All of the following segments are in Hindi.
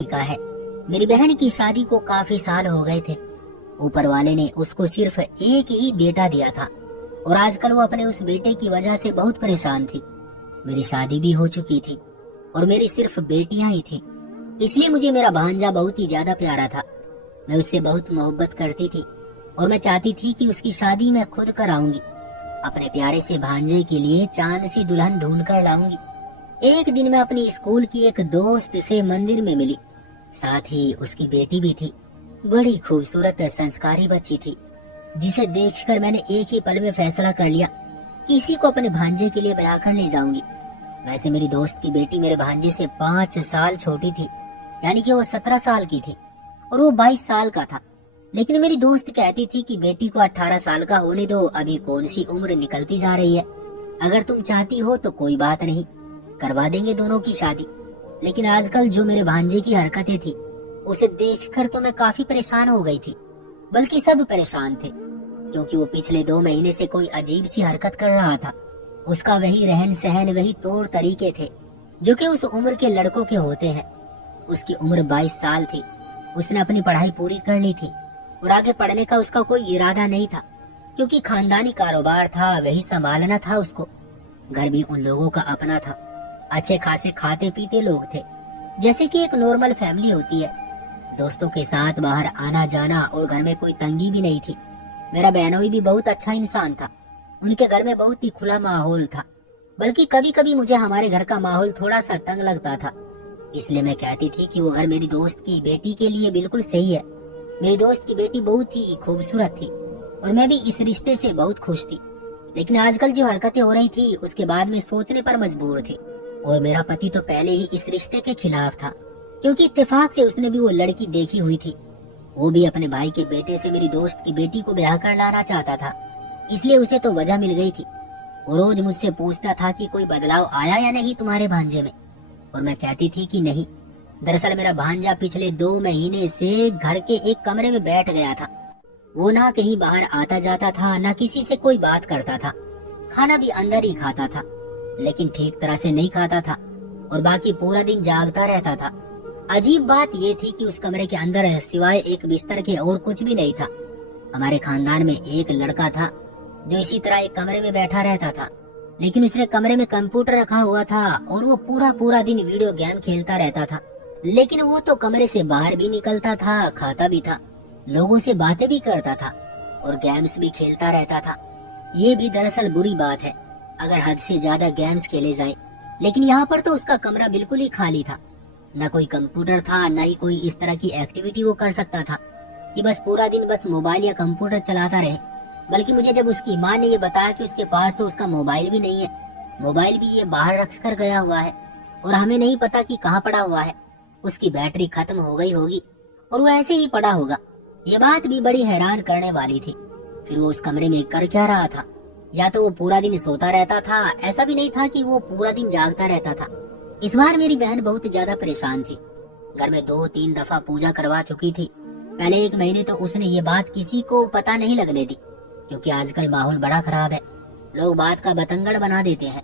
का है। मेरी बहन की शादी को काफी साल हो गए थे। ऊपर वाले ने उसको सिर्फ एक ही बेटा दिया था और आजकल वो अपने उस बेटे की वजह से बहुत परेशान थी। मेरी शादी भी हो चुकी थी और मेरी सिर्फ बेटियां ही थी, इसलिए मुझे मेरा भांजा बहुत ही ज्यादा प्यारा था। मैं उससे बहुत मोहब्बत करती थी और मैं चाहती थी कि उसकी शादी मैं खुद कराऊंगी। अपने प्यारे से भांजे के लिए चांद सी दुल्हन ढूंढ कर लाऊंगी। एक दिन मैं अपनी स्कूल की एक दोस्त से मंदिर में मिली, साथ ही उसकी बेटी भी थी। बड़ी खूबसूरत संस्कारी बच्ची थी, जिसे देखकर मैंने एक ही पल में फैसला कर लिया कि इसी को अपने भांजे के लिए ब्याह कर ले जाऊंगी। वैसे मेरी दोस्त की बेटी मेरे भांजे से 5 साल छोटी थी, यानी कि वो 17 साल की थी और वो 22 साल का था। लेकिन मेरी दोस्त कहती थी कि बेटी को 18 साल का होने दो, अभी कौन सी उम्र निकलती जा रही है। अगर तुम चाहती हो तो कोई बात नहीं, करवा देंगे दोनों की शादी। लेकिन आजकल जो मेरे भांजे की हरकतें थी, उसे देखकर तो मैं काफी परेशान हो गई थी। बल्कि सब परेशान थे, क्योंकि वो पिछले 2 महीने से कोई अजीब सी हरकत कर रहा था। उसका वही रहन सहन, वही तौर तरीके थे जो कि उस उम्र के लड़कों के होते हैं। उसकी उम्र 22 साल थी। उसने अपनी पढ़ाई पूरी कर ली थी और आगे पढ़ने का उसका कोई इरादा नहीं था, क्योंकि खानदानी कारोबार था, वही संभालना था उसको। घर भी उन लोगों का अपना था। अच्छे खासे खाते पीते लोग थे, जैसे कि एक नॉर्मल फैमिली होती है। दोस्तों के साथ बाहर आना जाना और घर में कोई तंगी भी नहीं थी। मेरा बहनोई भी बहुत अच्छा इंसान था। उनके घर में बहुत ही खुला माहौल था, बल्कि कभी कभी मुझे हमारे घर का माहौल थोड़ा सा तंग लगता था। इसलिए मैं कहती थी कि वो घर मेरी दोस्त की बेटी के लिए बिल्कुल सही है। मेरी दोस्त की बेटी बहुत ही खूबसूरत थी और मैं भी इस रिश्ते से बहुत खुश थी। लेकिन आजकल जो हरकतें हो रही थी, उसके बाद में सोचने पर मजबूर थी। और मेरा पति तो पहले ही इस रिश्ते के खिलाफ था, क्योंकि इत्तेफाक से उसने भी वो लड़की देखी हुई थी। वो भी अपने भाई के बेटे से मेरी दोस्त की बेटी को ब्याह कर लाना चाहता था, इसलिए उसे तो वजह मिल गई थी। वो रोज मुझसे पूछता था कि कोई बदलाव आया या नहीं तुम्हारे भांजे में, और मैं कहती थी कि नहीं। दरअसल मेरा भांजा पिछले 2 महीने से घर के एक कमरे में बैठ गया था। वो ना कहीं बाहर आता जाता था, ना किसी से कोई बात करता था। खाना भी अंदर ही खाता था, लेकिन ठीक तरह से नहीं खाता था और बाकी पूरा दिन जागता रहता था। अजीब बात ये थी कि उस कमरे के अंदर सिवाय एक बिस्तर के और कुछ भी नहीं था। हमारे खानदान में एक लड़का था जो इसी तरह एक कमरे में बैठा रहता था, लेकिन उसने कमरे में कंप्यूटर रखा हुआ था और वो पूरा पूरा दिन वीडियो गेम खेलता रहता था। लेकिन वो तो कमरे से बाहर भी निकलता था, खाता भी था, लोगों से बातें भी करता था और गेम्स भी खेलता रहता था। ये भी दरअसल बुरी बात है अगर हद से ज्यादा गेम्स खेले जाए। लेकिन यहाँ पर तो उसका कमरा बिल्कुल ही खाली था। न कोई कंप्यूटर था, न ही कोई इस तरह की एक्टिविटी वो कर सकता था कि बस पूरा दिन बस मोबाइल या कंप्यूटर चलाता रहे। बल्कि मुझे जब उसकी माँ ने ये बताया कि उसके पास तो उसका मोबाइल भी नहीं है, मोबाइल भी ये बाहर रख कर गया हुआ है और हमें नहीं पता कि कहाँ पड़ा हुआ है, उसकी बैटरी खत्म हो गई होगी और वो ऐसे ही पड़ा होगा, ये बात भी बड़ी हैरान करने वाली थी। फिर वो उस कमरे में कर क्या रहा था? या तो वो पूरा दिन सोता रहता था, ऐसा भी नहीं था कि वो पूरा दिन जागता रहता था। इस बार मेरी बहन बहुत ज्यादा परेशान थी। घर में 2-3 दफा पूजा करवा चुकी थी। पहले 1 महीने तो उसने ये बात किसी को पता नहीं लगने दी, क्योंकि आजकल माहौल बड़ा खराब है। लोग बात का बतंगड़ बना देते हैं।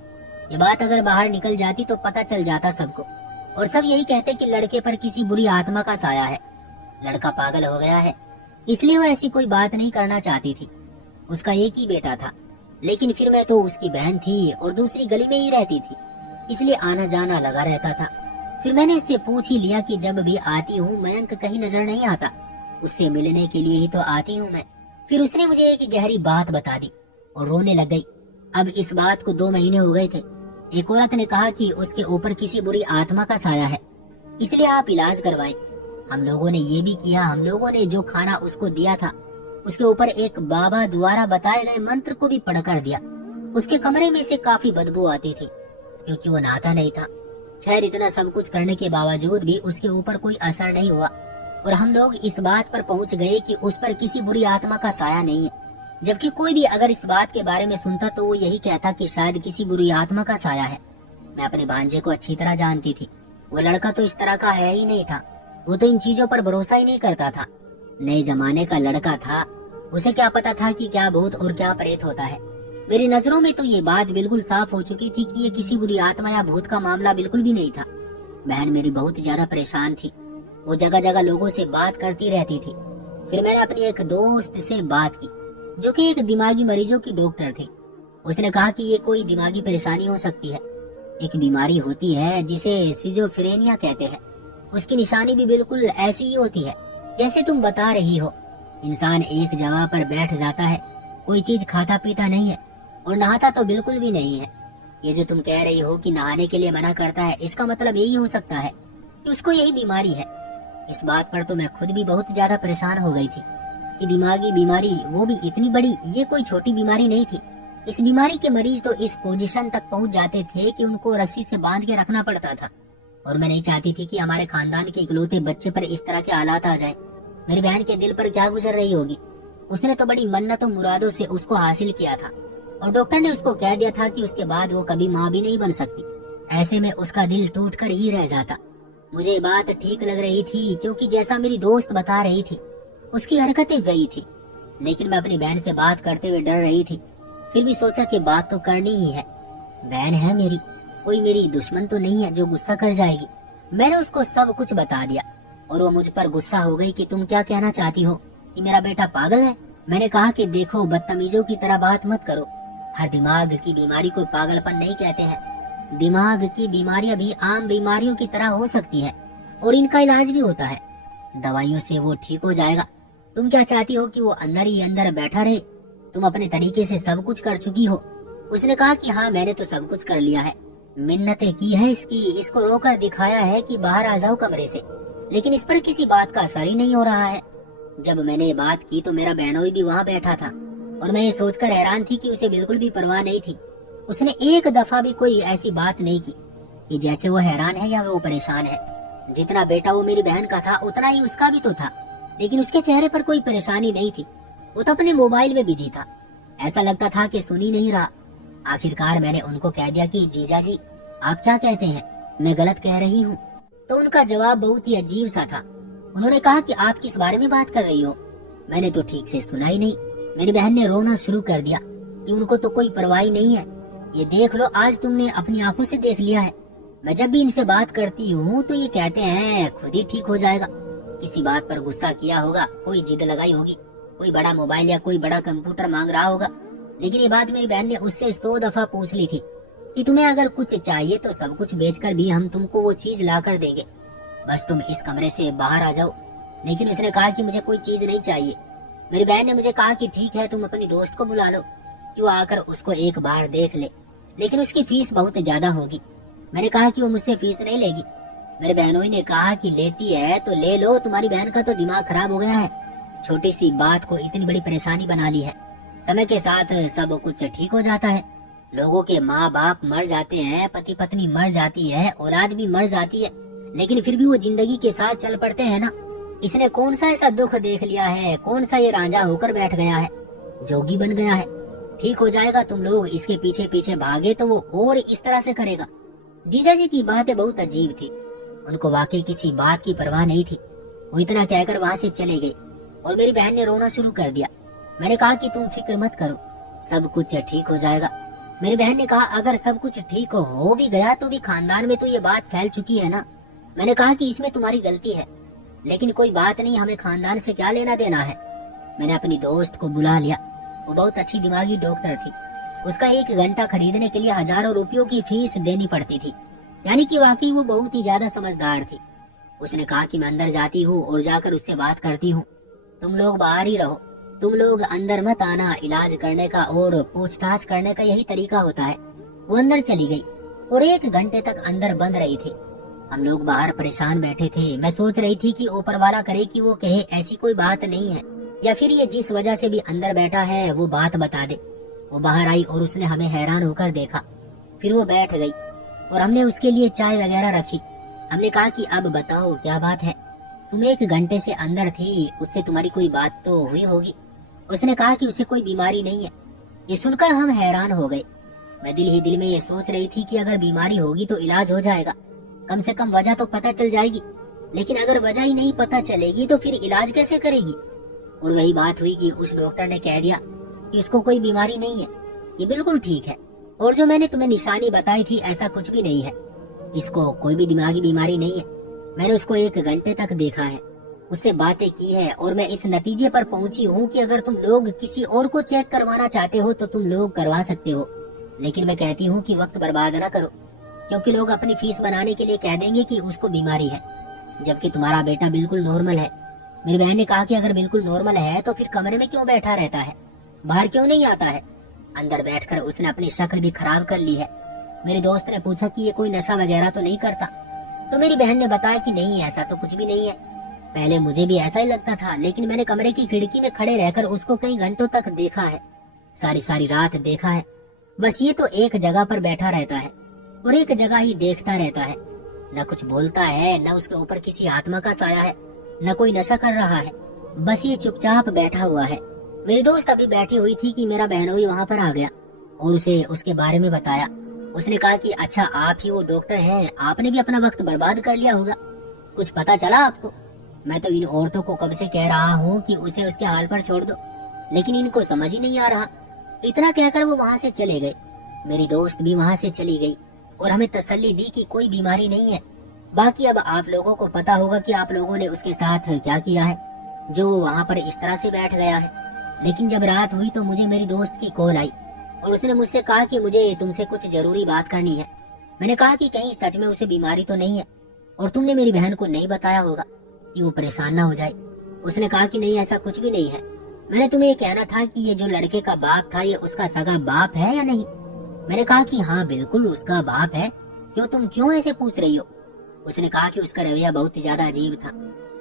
ये बात अगर बाहर निकल जाती तो पता चल जाता सबको, और सब यही कहते कि लड़के पर किसी बुरी आत्मा का साया है, लड़का पागल हो गया है। इसलिए वो ऐसी कोई बात नहीं करना चाहती थी। उसका एक ही बेटा था, लेकिन फिर मैं तो उसकी बहन थी और दूसरी गली में ही रहती थी, इसलिए आना जाना लगा रहता था। फिर मैंने उससे पूछ ही लिया कि जब भी आती हूँ मयंक कहीं नजर नहीं आता, उससे मिलने के लिए ही तो आती हूँ मैं। फिर उसने मुझे एक गहरी बात बता दी और रोने लग गई। अब इस बात को 2 महीने हो गए थे। एक औरत ने कहा कि उसके ऊपर किसी बुरी आत्मा का साया है, इसलिए आप इलाज करवाएं। हम लोगों ने ये भी किया। हम लोगों ने जो खाना उसको दिया था, उसके ऊपर एक बाबा द्वारा बताए गए मंत्र को भी पढ़कर दिया। उसके कमरे में से काफी बदबू आती थी, क्योंकि वो नहाता नहीं था। खैर, इतना सब कुछ करने के बावजूद भी उसके ऊपर कोई असर नहीं हुआ और हम लोग इस बात पर पहुंच गए कि उस पर किसी बुरी आत्मा का साया नहीं है। जबकि कोई भी अगर इस बात के बारे में सुनता तो वो यही कहता कि शायद किसी बुरी आत्मा का साया है। मैं अपने भांजे को अच्छी तरह जानती थी। वो लड़का तो इस तरह का है ही नहीं था। वो तो इन चीजों पर भरोसा ही नहीं करता था। नए जमाने का लड़का था, उसे क्या पता था कि क्या भूत और क्या प्रेत होता है। मेरी नजरों में तो ये बात बिल्कुल साफ हो चुकी थी कि ये किसी बुरी आत्मा या भूत का मामला बिल्कुल भी नहीं था। बहन मेरी बहुत ज्यादा परेशान थी। वो जगह जगह लोगों से बात करती रहती थी। फिर मैंने अपनी एक दोस्त से बात की जो कि एक दिमागी मरीजों की डॉक्टर थी। उसने कहा कि ये कोई दिमागी परेशानी हो सकती है, एक बीमारी होती है जिसे सिजोफ्रेनिया कहते हैं। उसकी निशानी भी बिल्कुल ऐसी ही होती है जैसे तुम बता रही हो। इंसान एक जगह पर बैठ जाता है, कोई चीज खाता पीता नहीं है और नहाता तो बिल्कुल भी नहीं है। ये जो तुम कह रही हो कि नहाने के लिए मना करता है, इसका मतलब यही हो सकता है कि उसको यही बीमारी है। इस बात पर तो मैं खुद भी बहुत ज्यादा परेशान हो गई थी कि दिमागी बीमारी, वो भी इतनी बड़ी, ये कोई छोटी बीमारी नहीं थी। इस बीमारी के मरीज तो इस पोजीशन तक पहुंच जाते थे कि उनको रस्सी से बांध के रखना पड़ता था। और मैं नहीं चाहती थी कि हमारे खानदान के इकलौते बच्चे पर इस तरह के हालात आ जाए। मेरी बहन के दिल पर क्या गुजर रही होगी। उसने तो बड़ी मन्नतों मुरादों से उसको हासिल किया था और डॉक्टर ने उसको कह दिया था कि उसके बाद वो कभी माँ भी नहीं बन सकती। ऐसे में उसका दिल टूट कर ही रह जाता। मुझे ये बात ठीक लग रही थी क्योंकि जैसा मेरी दोस्त बता रही थी उसकी हरकतें वही थी, लेकिन मैं अपनी बहन से बात करते हुए डर रही थी। फिर भी सोचा कि बात तो करनी ही है, बहन है मेरी, कोई मेरी दुश्मन तो नहीं है जो गुस्सा कर जाएगी। मैंने उसको सब कुछ बता दिया और वो मुझ पर गुस्सा हो गई कि तुम क्या कहना चाहती हो कि मेरा बेटा पागल है। मैंने कहा कि देखो, बदतमीजों की तरह बात मत करो। हर दिमाग की बीमारी को पागलपन नहीं कहते हैं। दिमाग की बीमारियां भी आम बीमारियों की तरह हो सकती है और इनका इलाज भी होता है। दवाइयों से वो ठीक हो जाएगा। तुम क्या चाहती हो कि वो अंदर ही अंदर बैठा रहे? तुम अपने तरीके से सब कुछ कर चुकी हो। उसने कहा कि हाँ, मैंने तो सब कुछ कर लिया है, मिन्नतें की है इसकी, इसको रोकर दिखाया है कि बाहर आ जाओ कमरे से, लेकिन इस पर किसी बात का असर ही नहीं हो रहा है। जब मैंने ये बात की तो मेरा बहनोई भी वहाँ बैठा था और मैं ये सोचकर हैरान थी कि उसे बिल्कुल भी परवाह नहीं थी। उसने एक दफा भी कोई ऐसी बात नहीं की कि जैसे वो हैरान है या वो परेशान है। जितना बेटा वो मेरी बहन का था उतना ही उसका भी तो था, लेकिन उसके चेहरे पर कोई परेशानी नहीं थी। वो तो अपने मोबाइल में बिजी था, ऐसा लगता था कि सुन ही नहीं रहा। आखिरकार मैंने उनको कह दिया कि जीजा जी, आप क्या कहते हैं, मैं गलत कह रही हूँ? तो उनका जवाब बहुत ही अजीब सा था। उन्होंने कहा कि आप किस बारे में बात कर रही हो? मैंने तो ठीक से सुना ही नहीं। मेरी बहन ने रोना शुरू कर दिया कि उनको तो कोई परवाह नहीं है। ये देख लो, आज तुमने अपनी आंखों से देख लिया है। मैं जब भी इनसे बात करती हूँ तो ये कहते हैं खुद ही ठीक हो जाएगा। किसी बात पर गुस्सा किया होगा, कोई जिद लगाई होगी, कोई बड़ा मोबाइल या कोई बड़ा कंप्यूटर मांग रहा होगा। लेकिन ये बात मेरी बहन ने उससे 100 दफा पूछ ली थी कि तुम्हें अगर कुछ चाहिए तो सब कुछ बेचकर भी हम तुमको वो चीज ला कर देंगे, बस तुम इस कमरे से बाहर आ जाओ। लेकिन उसने कहा कि मुझे कोई चीज नहीं चाहिए। मेरी बहन ने मुझे कहा कि ठीक है, तुम अपनी दोस्त को बुला लो, क्यों आकर उसको एक बार देख ले, लेकिन उसकी फीस बहुत ज्यादा होगी। मैंने कहा कि वो मुझसे फीस नहीं लेगी। मेरे बहनों ने कहा कि लेती है तो ले लो, तुम्हारी बहन का तो दिमाग खराब हो गया है, छोटी सी बात को इतनी बड़ी परेशानी बना ली है। समय के साथ सब कुछ ठीक हो जाता है। लोगों के माँ बाप मर जाते हैं, पति पत्नी मर जाती है, औलाद भी मर जाती है, लेकिन फिर भी वो जिंदगी के साथ चल पड़ते हैं ना। इसने कौन सा ऐसा दुख देख लिया है, कौन सा ये रांझा होकर बैठ गया है, जोगी बन गया है। ठीक हो जाएगा, तुम लोग इसके पीछे पीछे भागे तो वो और इस तरह से करेगा। जीजा जी की बातें बहुत अजीब थी, उनको वाकई किसी बात की परवाह नहीं थी। वो इतना कहकर वहाँ से चले गए और मेरी बहन ने रोना शुरू कर दिया। मैंने कहा कि तुम फिक्र मत करो, सब कुछ ठीक हो जाएगा। मेरी बहन ने कहा अगर सब कुछ ठीक हो भी गया तो भी खानदान में तो ये बात फैल चुकी है ना। मैंने कहा कि इसमें तुम्हारी गलती है, लेकिन कोई बात नहीं, हमें खानदान से क्या लेना देना है। मैंने अपनी दोस्त को बुला लिया, वो बहुत अच्छी दिमागी डॉक्टर थी। उसका 1 घंटा खरीदने के लिए हजारों रुपयों की फीस देनी पड़ती थी, यानी कि वाकई वो बहुत ही ज्यादा समझदार थी। उसने कहा कि मैं अंदर जाती हूँ और जाकर उससे बात करती हूँ, तुम लोग बाहर ही रहो, तुम लोग अंदर मत आना। इलाज करने का और पूछताछ करने का यही तरीका होता है। वो अंदर चली गई और 1 घंटे तक अंदर बंद रही थी। हम लोग बाहर परेशान बैठे थे। मैं सोच रही थी कि ऊपर वाला करे कि वो कहे ऐसी कोई बात नहीं है, या फिर ये जिस वजह से भी अंदर बैठा है वो बात बता दे। वो बाहर आई और उसने हमें हैरान होकर देखा, फिर वो बैठ गई और हमने उसके लिए चाय वगैरह रखी। हमने कहा कि अब बताओ क्या बात है, तुम 1 घंटे से अंदर थी, उससे तुम्हारी कोई बात तो हुई होगी। उसने कहा कि उसे कोई बीमारी नहीं है। ये सुनकर हम हैरान हो गए। मैं दिल ही दिल में ये सोच रही थी कि अगर बीमारी होगी तो इलाज हो जाएगा, कम से कम वजह तो पता चल जाएगी, लेकिन अगर वजह ही नहीं पता चलेगी तो फिर इलाज कैसे करेगी। और वही बात हुई कि उस डॉक्टर ने कह दिया कि उसको कोई बीमारी नहीं है, ये बिल्कुल ठीक है, और जो मैंने तुम्हें निशानी बताई थी ऐसा कुछ भी नहीं है, इसको कोई भी दिमागी बीमारी नहीं है। मैंने उसको 1 घंटे तक देखा है, उससे बातें की है और मैं इस नतीजे पर पहुंची हूँ कि अगर तुम लोग किसी और को चेक करवाना चाहते हो तो तुम लोग करवा सकते हो, लेकिन मैं कहती हूँ कि वक्त बर्बाद ना करो, क्योंकि लोग अपनी फीस बनाने के लिए कह देंगे कि उसको बीमारी है, जबकि तुम्हारा बेटा बिल्कुल नॉर्मल है। मेरी बहन ने कहा कि अगर बिल्कुल नॉर्मल है तो फिर कमरे में क्यों बैठा रहता है, बाहर क्यों नहीं आता है? अंदर बैठकर उसने अपनी शक्ल भी खराब कर ली है। मेरे दोस्त ने पूछा कि ये कोई नशा वगैरह तो नहीं करता, तो मेरी बहन ने बताया कि नहीं, ऐसा तो कुछ भी नहीं है। पहले मुझे भी ऐसा ही लगता था, लेकिन मैंने कमरे की खिड़की में खड़े रहकर उसको कई घंटों तक देखा है, सारी सारी रात देखा है। बस ये तो एक जगह पर बैठा रहता है और एक जगह ही देखता रहता है, न कुछ बोलता है, न उसके ऊपर किसी आत्मा का साया है, न कोई नशा कर रहा है, बस ये चुपचाप बैठा हुआ है। मेरी दोस्त अभी बैठी हुई थी कि मेरा बहनोई वहाँ पर आ गया और उसे उसके बारे में बताया। उसने कहा कि अच्छा, आप ही वो डॉक्टर हैं, आपने भी अपना वक्त बर्बाद कर लिया होगा, कुछ पता चला आपको? मैं तो इन औरतों को कब से कह रहा हूँ कि उसे उसके हाल पर छोड़ दो, लेकिन इनको समझ ही नहीं आ रहा। इतना कहकर वो वहाँ से चले गए। मेरी दोस्त भी वहाँ से चली गई और हमें तसल्ली दी कि कोई बीमारी नहीं है। बाकी अब आप लोगों को पता होगा कि आप लोगों ने उसके साथ क्या किया है, जो वहाँ पर इस तरह से बैठ गया है। लेकिन जब रात हुई तो मुझे मेरी दोस्त की कॉल आई और उसने मुझसे कहा कि मुझे तुमसे कुछ जरूरी बात करनी है। मैंने कहा कि कहीं सच में उसे बीमारी तो नहीं है और तुमने मेरी बहन को नहीं बताया होगा कि वो परेशान ना हो जाए। उसने कहा कि नहीं, ऐसा कुछ भी नहीं है। मैंने तुम्हें ये कहना था कि ये जो लड़के का बाप था, ये उसका सगा बाप है या नहीं? मैंने कहा कि हाँ बिल्कुल उसका बाप है, तुम क्यों ऐसे पूछ रही हो? उसने कहा कि उसका रवैया बहुत ही ज्यादा अजीब था,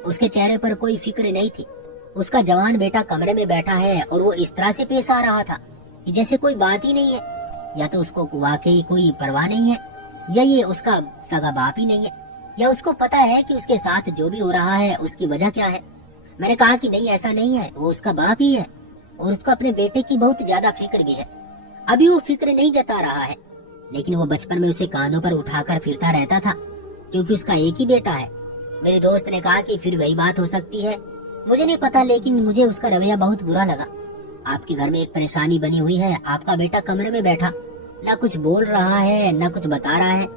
उसके चेहरे पर कोई फिक्र नहीं थी। उसका जवान बेटा कमरे में बैठा है और वो इस तरह से पेश आ रहा था कि जैसे कोई बात ही नहीं है। या तो उसको वाकई कोई परवाह नहीं है, या ये उसका सगा बाप ही नहीं है, या उसको पता है कि उसके साथ जो भी हो रहा है उसकी वजह क्या है। मैंने कहा कि नहीं, ऐसा नहीं है, वो उसका बाप ही है और उसको अपने बेटे की बहुत ज्यादा फिक्र भी है। अभी वो फिक्र नहीं जता रहा है, लेकिन वो बचपन में उसे कांधों पर उठाकर फिरता रहता था, क्योंकि उसका एक ही बेटा है। मेरी दोस्त ने कहा कि फिर वही बात हो सकती है, मुझे नहीं पता, लेकिन मुझे उसका रवैया बहुत बुरा लगा। आपके घर में एक परेशानी बनी हुई है, आपका बेटा कमरे में बैठा न कुछ बोल रहा है, न कुछ बता रहा है,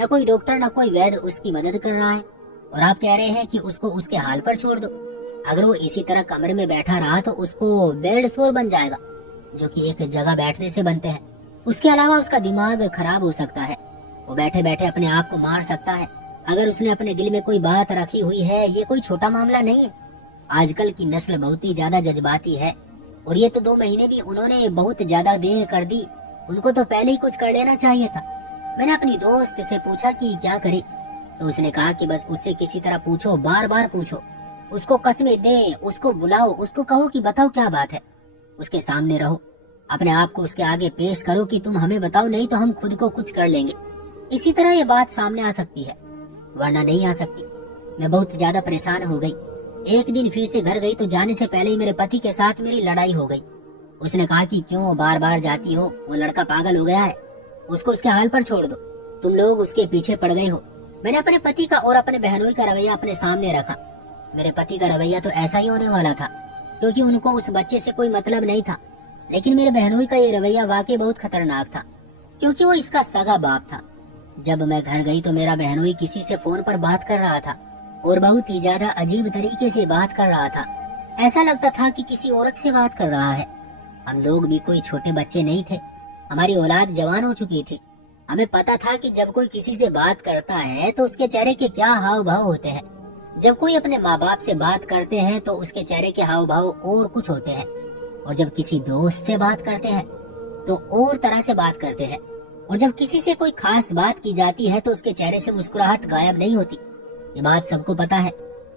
न कोई डॉक्टर न कोई वैद्य उसकी मदद कर रहा है, और आप कह रहे हैं कि उसको उसके हाल पर छोड़ दो। अगर वो इसी तरह कमरे में बैठा रहा तो उसको बेड सोर बन जाएगा, जो कि एक जगह बैठने से बनते हैं। उसके अलावा उसका दिमाग खराब हो सकता है, वो बैठे बैठे अपने आप को मार सकता है। अगर उसने अपने दिल में कोई बात रखी हुई है, ये कोई छोटा मामला नहीं है। आजकल की नस्ल बहुत ही ज्यादा जज्बाती है, और ये तो 2 महीने भी उन्होंने बहुत ज्यादा देर कर दी, उनको तो पहले ही कुछ कर लेना चाहिए था। मैंने अपनी दोस्त से पूछा कि क्या करे, तो उसने कहा कि बस उससे किसी तरह पूछो, बार बार पूछो, उसको कस्में दे, उसको बुलाओ, उसको कहो कि बताओ क्या बात है, उसके सामने रहो, अपने आप को उसके आगे पेश करो कि तुम हमें बताओ, नहीं तो हम खुद को कुछ कर लेंगे। इसी तरह ये बात सामने आ सकती है, वरना नहीं आ सकती। मैं बहुत ज्यादा परेशान हो गई। एक दिन फिर से घर गई तो जाने से पहले ही मेरे पति के साथ मेरी लड़ाई हो गई। उसने कहा कि क्यों बार बार जाती हो, वो लड़का पागल हो गया है, उसको उसके हाल पर छोड़ दो, तुम लोग उसके पीछे पड़ गए हो। मैंने अपने पति का और अपने बहनोई का रवैया अपने सामने रखा। मेरे पति का रवैया तो ऐसा ही होने वाला था, क्योंकि उनको उस बच्चे से कोई मतलब नहीं था। लेकिन मेरे बहनोई का ये रवैया वाकई बहुत खतरनाक था, क्योंकि वो इसका सगा बाप था। जब मैं घर गई तो मेरा बहनोई किसी से फोन पर बात कर रहा था, और बहुत ही ज्यादा अजीब तरीके से बात कर रहा था। ऐसा लगता था कि किसी औरत से बात कर रहा है। हम लोग भी कोई छोटे बच्चे नहीं थे, हमारी औलाद जवान हो चुकी थी। हमें पता था कि जब कोई किसी से बात करता है तो उसके चेहरे के क्या हाव भाव होते हैं। जब कोई अपने माँ बाप से बात करते हैं तो उसके चेहरे के हाव भाव और कुछ होते हैं, और जब किसी दोस्त से बात करते हैं तो और तरह से बात करते हैं, और जब किसी से कोई खास बात की जाती है तो उसके चेहरे से मुस्कुराहट गायब नहीं होती। ये बात सबको पता है।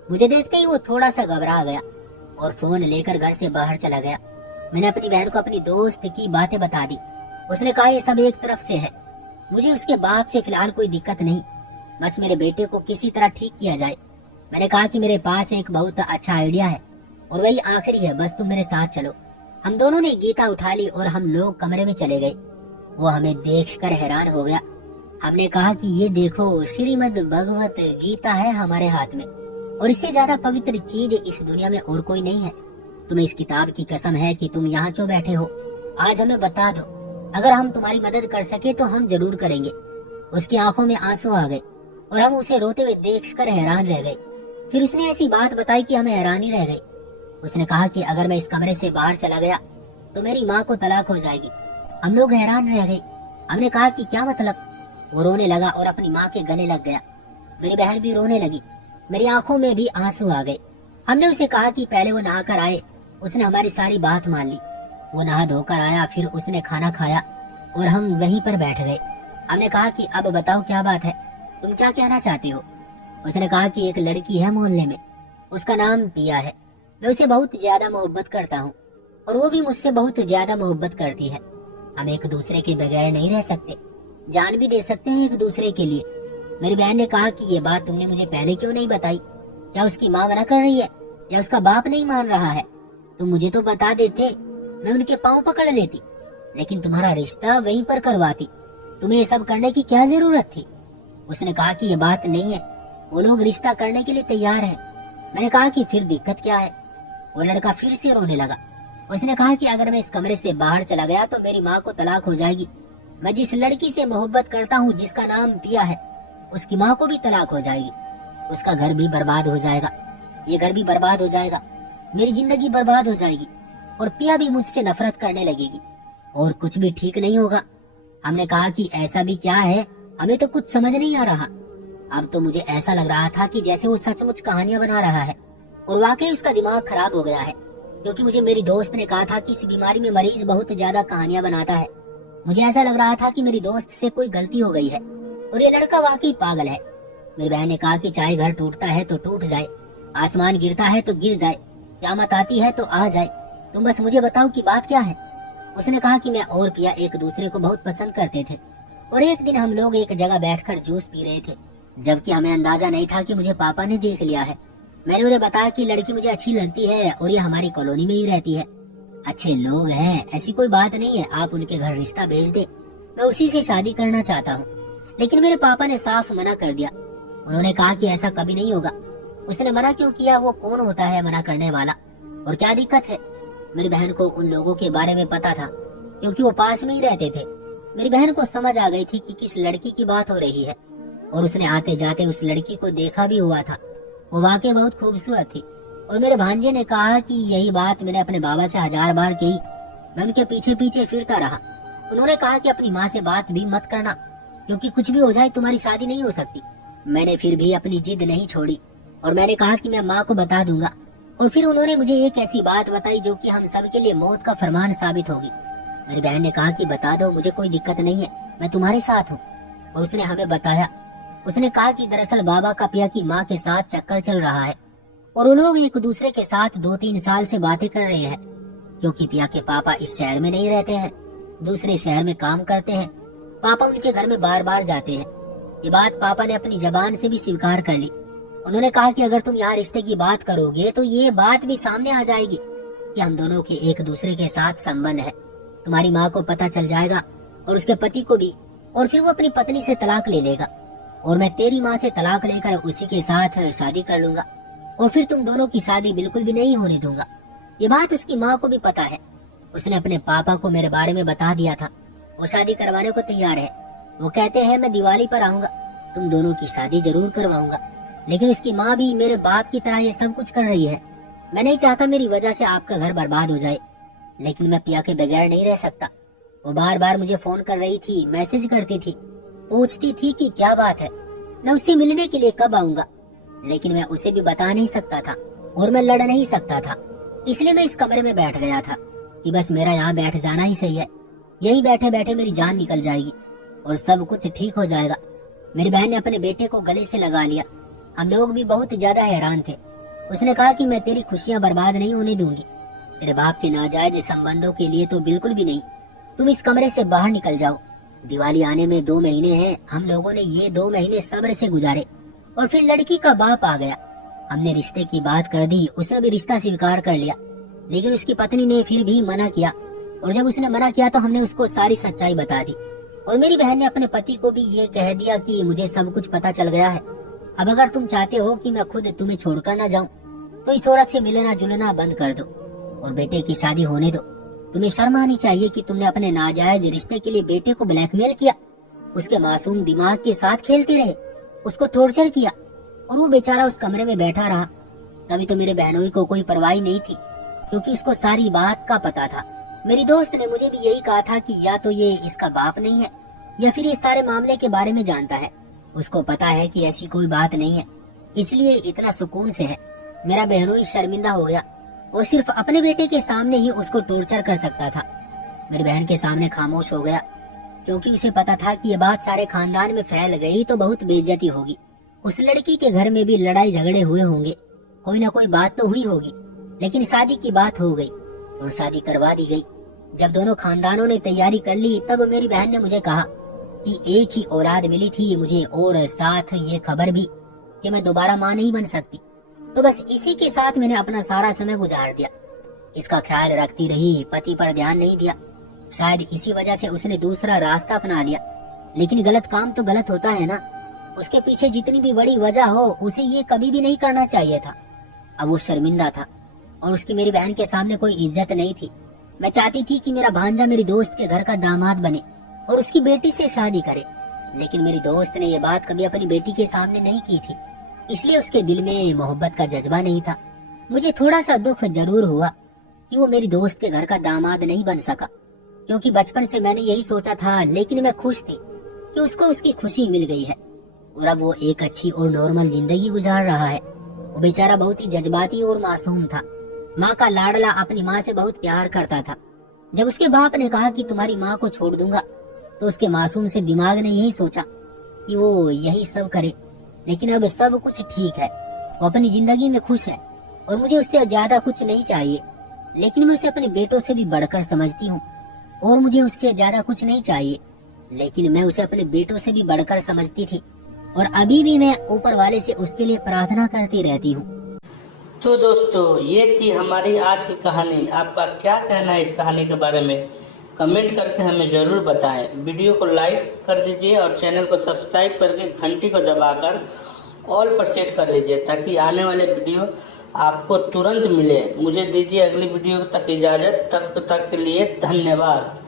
मुझे देखते ही वो थोड़ा सा घबरा गया और फोन लेकर घर से बाहर चला गया। मैंने अपनी बहन को अपनी दोस्त की बातें बता दी। उसने कहा ये सब एक तरफ से है, मुझे उसके बाप से फिलहाल कोई दिक्कत नहीं, बस मेरे बेटे को किसी तरह ठीक किया जाए। मैंने कहा कि मेरे पास एक बहुत अच्छा आइडिया है और वही आखिरी है, बस तुम मेरे साथ चलो। हम दोनों ने गीता उठा ली और हम लोग कमरे में चले गए। वो हमें देखकर हैरान हो गया। हमने कहा कि ये देखो, श्रीमद् भगवत गीता है हमारे हाथ में, और इससे ज्यादा पवित्र चीज इस दुनिया में और कोई नहीं है। तुम्हें इस किताब की कसम है कि तुम यहाँ क्यों बैठे हो, आज हमें बता दो। अगर हम तुम्हारी मदद कर सके तो हम जरूर करेंगे। उसकी आंखों में आंसू आ गए। और हम उसे रोते हुए देखकर हैरान रह गए। फिर उसने ऐसी बात बताई कि हमें हैरानी रह गई। उसने कहा कि अगर मैं इस कमरे से बाहर चला गया तो मेरी माँ को तलाक हो जाएगी। हम लोग हैरान रह गए। हमने कहा कि क्या मतलब? वो रोने लगा और अपनी माँ के गले लग गया। मेरी बहन भी रोने लगी। मेरी आंखों में भी आंसू आ गए। हमने उसे कहा कि पहले वो नहा कर आए। उसने हमारी सारी बात मान ली। वो नहा धोकर आया, फिर उसने खाना खाया और हम वहीं पर बैठ गए। हमने कहा कि अब बताओ क्या बात है, तुम क्या कहना चाहते हो? उसने कहा कि एक लड़की है मोहल्ले में, उसका नाम पिया है। मैं उसे बहुत ज्यादा मोहब्बत करता हूँ और वो भी मुझसे बहुत ज्यादा मोहब्बत करती है। हम एक दूसरे के बगैर नहीं रह सकते, जान भी दे सकते हैं एक दूसरे के लिए। मेरी बहन ने कहा कि ये बात तुमने मुझे पहले क्यों नहीं बताई? क्या उसकी माँ मना कर रही है या उसका बाप नहीं मान रहा है? तुम मुझे तो बता देते, मैं उनके पाँव पकड़ लेती, लेकिन तुम्हारा रिश्ता वहीं पर करवाती। तुम्हें ये सब करने की क्या जरूरत थी? उसने कहा कि ये बात नहीं है, वो लोग रिश्ता करने के लिए तैयार हैं। मैंने कहा कि फिर दिक्कत क्या है? वो लड़का फिर से रोने लगा। उसने कहा कि अगर मैं इस कमरे से बाहर चला गया तो मेरी माँ को तलाक हो जाएगी। मैं जिस लड़की से मोहब्बत करता हूँ, जिसका नाम पिया है, उसकी माँ को भी तलाक हो जाएगी। उसका घर भी बर्बाद हो जाएगा, ये घर भी बर्बाद हो जाएगा, मेरी जिंदगी बर्बाद हो जाएगी और पिया भी मुझसे नफरत करने लगेगी और कुछ भी ठीक नहीं होगा। हमने कहा कि ऐसा भी क्या है, हमें तो कुछ समझ नहीं आ रहा। अब तो मुझे ऐसा लग रहा था कि जैसे वो सचमुच कहानियां बना रहा है और वाकई उसका दिमाग खराब हो गया है, क्योंकि मुझे मेरी दोस्त ने कहा था कि इस बीमारी में मरीज बहुत ज्यादा कहानियां बनाता है। मुझे ऐसा लग रहा था कि मेरी दोस्त से कोई गलती हो गई है और ये लड़का वाकई पागल है। मेरी बहन ने कहा कि चाहे घर टूटता है तो टूट जाए, आसमान गिरता है तो गिर जाए, क़यामत आती है तो आ जाए, तुम बस मुझे बताओ कि बात क्या है। उसने कहा कि मैं और पिया एक दूसरे को बहुत पसंद करते थे और एक दिन हम लोग एक जगह बैठकर जूस पी रहे थे, जबकि हमें अंदाजा नहीं था कि मुझे पापा ने देख लिया है। मैंने उन्हें बताया कि लड़की मुझे अच्छी लगती है और ये हमारी कॉलोनी में ही रहती है, अच्छे लोग हैं, ऐसी कोई बात नहीं है, आप उनके घर रिश्ता भेज दे, मैं उसी से शादी करना चाहता हूँ। लेकिन मेरे पापा ने साफ मना कर दिया। उन्होंने कहा कि ऐसा कभी नहीं होगा। उसने मना क्यों किया? वो कौन होता है मना करने वाला, और क्या दिक्कत है? मेरी बहन को उन लोगों के बारे में पता था, क्योंकि वो पास में ही रहते थे। मेरी बहन को समझ आ गई थी कि किस लड़की की बात हो रही है और उसने आते जाते उस लड़की को देखा भी हुआ था। वो वाकई बहुत खूबसूरत थी और मेरे भांजे ने कहा कि यही बात मैंने अपने बाबा से 1000 बार कही। मैं उनके पीछे पीछे फिरता रहा। उन्होंने कहा कि अपनी माँ से बात भी मत करना, क्योंकि कुछ भी हो जाए तुम्हारी शादी नहीं हो सकती। मैंने फिर भी अपनी जिद नहीं छोड़ी और मैंने कहा कि मैं माँ को बता दूंगा। और फिर उन्होंने मुझे एक ऐसी बात बताई जो कि हम सब के लिए मौत का फरमान साबित होगी। मेरी बहन ने कहा कि बता दो, मुझे कोई दिक्कत नहीं है, मैं तुम्हारे साथ हूँ। और उसने हमें बताया। उसने कहा कि दरअसल बाबा का पिया की माँ के साथ चक्कर चल रहा है और वो लोग एक दूसरे के साथ 2-3 साल से बातें कर रहे हैं, क्योंकि पिया के पापा इस शहर में नहीं रहते हैं, दूसरे शहर में काम करते हैं। पापा उनके घर में बार बार जाते हैं। ये बात पापा ने अपनी जबान से भी स्वीकार कर ली। उन्होंने कहा कि अगर तुम यहाँ रिश्ते की बात करोगे तो ये बात भी सामने आ जाएगी कि हम दोनों के एक दूसरे के साथ संबंध है। तुम्हारी माँ को पता चल जाएगा और उसके पति को भी, और फिर वो अपनी पत्नी से तलाक ले लेगा और मैं तेरी माँ से तलाक लेकर उसी के साथ शादी कर लूंगा और फिर तुम दोनों की शादी बिल्कुल भी नहीं होने दूंगा। ये बात उसकी माँ को भी पता है। उसने अपने पापा को मेरे बारे में बता दिया था। वो शादी करवाने को तैयार है। वो कहते हैं मैं दिवाली पर आऊंगा, तुम दोनों की शादी जरूर करवाऊंगा। लेकिन उसकी माँ भी मेरे बाप की तरह ये सब कुछ कर रही है। मैं नहीं चाहता मेरी वजह से आपका घर बर्बाद हो जाए, लेकिन मैं पिया के बगैर नहीं रह सकता। वो बार बार मुझे फोन कर रही थी, मैसेज करती थी, पूछती थी कि क्या बात है, मैं उससे मिलने के लिए कब आऊंगा, लेकिन मैं उसे भी बता नहीं सकता था और मैं लड़ नहीं सकता था। इसलिए मैं इस कमरे में बैठ गया था कि बस मेरा यहाँ बैठ जाना ही सही है। यही बैठे बैठे मेरी जान निकल जाएगी और सब कुछ ठीक हो जाएगा। मेरी बहन ने अपने बेटे को गले से लगा लिया। हम लोग भी बहुत ज्यादा हैरान थे। उसने कहा कि मैं तेरी खुशियां बर्बाद नहीं होने दूंगी, तेरे बाप के नाजायज संबंधों के लिए तो बिल्कुल भी नहीं। तुम इस कमरे से बाहर निकल जाओ। दिवाली आने में 2 महीने हैं। हम लोगों ने ये 2 महीने सब्र से गुजारे और फिर लड़की का बाप आ गया। हमने रिश्ते की बात कर दी, उसने भी रिश्ता स्वीकार कर लिया, लेकिन उसकी पत्नी ने फिर भी मना किया और जब उसने मना किया तो हमने उसको सारी सच्चाई बता दी और मेरी बहन ने अपने पति को भी ये कह दिया कि मुझे सब कुछ पता चल गया है। अब अगर तुम चाहते हो कि मैं खुद तुम्हें छोड़कर ना जाऊं तो इस औरत से मिलना जुलना बंद कर दो और बेटे की शादी होने दो। तुम्हें शर्म आनी चाहिए कि तुमने अपने नाजायज रिश्ते के लिए बेटे को ब्लैकमेल किया, उसके मासूम दिमाग के साथ खेलते रहे, उसको टॉर्चर किया और वो बेचारा उस कमरे में बैठा रहा। तभी तो मेरे बहनोई को कोई परवाह नहीं थी, क्योंकि उसको सारी बात का पता था। मेरी दोस्त ने मुझे भी यही कहा था कि या तो ये इसका बाप नहीं है या फिर ये सारे मामले के बारे में जानता है। उसको पता है कि ऐसी कोई बात नहीं है, इसलिए इतना सुकून से है। मेरा बहनोई शर्मिंदा हो गया। वो सिर्फ अपने बेटे के सामने ही उसको टॉर्चर कर सकता था। मेरी बहन के सामने खामोश हो गया, क्योंकि उसे पता था कि ये बात सारे खानदान में फैल गई तो बहुत बेइज्जती होगी। उस लड़की के घर में भी लड़ाई झगड़े हुए होंगे, कोई ना कोई बात तो हुई होगी। लेकिन शादी की बात हो गई और शादी करवा दी गई। जब दोनों खानदानों ने तैयारी कर ली, तब मेरी बहन ने मुझे कहा कि एक ही औलाद मिली थी मुझे, और साथ ये खबर भी कि मैं दोबारा माँ नहीं बन सकती। तो बस इसी के साथ मैंने अपना सारा समय गुजार दिया। इसका ख्याल रखती रही, पति पर ध्यान नहीं दिया। शायद इसी वजह से उसने दूसरा रास्ता अपना लिया। लेकिन गलत काम तो गलत होता है ना। उसके पीछे जितनी भी बड़ी वजह हो, उसे ये कभी भी नहीं करना चाहिए था। अब वो शर्मिंदा था और उसकी मेरी बहन के सामने कोई इज्जत नहीं थी। मैं चाहती थी कि मेरा भांजा मेरी दोस्त के घर का दामाद बने और उसकी बेटी से शादी करे, लेकिन मेरी दोस्त ने ये बात कभी अपनी बेटी के सामने नहीं की थी, इसलिए उसके दिल में मोहब्बत का जज्बा नहीं था। मुझे थोड़ा सा दुख जरूर हुआ कि वो मेरी दोस्त के घर का दामाद नहीं बन सका, क्योंकि बचपन से मैंने यही सोचा था। लेकिन मैं खुश थी कि उसको उसकी खुशी मिल गई है और अब वो एक अच्छी और नॉर्मल जिंदगी गुजार रहा है। वो बेचारा बहुत ही जज्बाती और मासूम था। माँ का लाडला अपनी माँ से बहुत प्यार करता था। जब उसके बाप ने कहा कि तुम्हारी माँ को छोड़ दूंगा, तो उसके मासूम से दिमाग ने यही सोचा कि वो यही सब करे। लेकिन अब सब कुछ ठीक है, वो अपनी जिंदगी में खुश है और मुझे उससे ज्यादा कुछ नहीं चाहिए। लेकिन मैं उसे अपने बेटों से भी बढ़कर समझती हूँ और मुझे उससे ज्यादा कुछ नहीं चाहिए, लेकिन मैं उसे अपने बेटों से भी बढ़कर समझती थी और अभी भी मैं ऊपर वाले से उसके लिए प्रार्थना करती रहती हूँ। तो दोस्तों, ये थी हमारी आज की कहानी। आपका क्या कहना है इस कहानी के बारे में? कमेंट करके हमें ज़रूर बताएं। वीडियो को लाइक कर दीजिए और चैनल को सब्सक्राइब करके घंटी को दबाकर ऑल पर सेट कर लीजिए, ताकि आने वाले वीडियो आपको तुरंत मिले। मुझे दीजिए अगली वीडियो तक इजाज़त। तब तक के लिए धन्यवाद।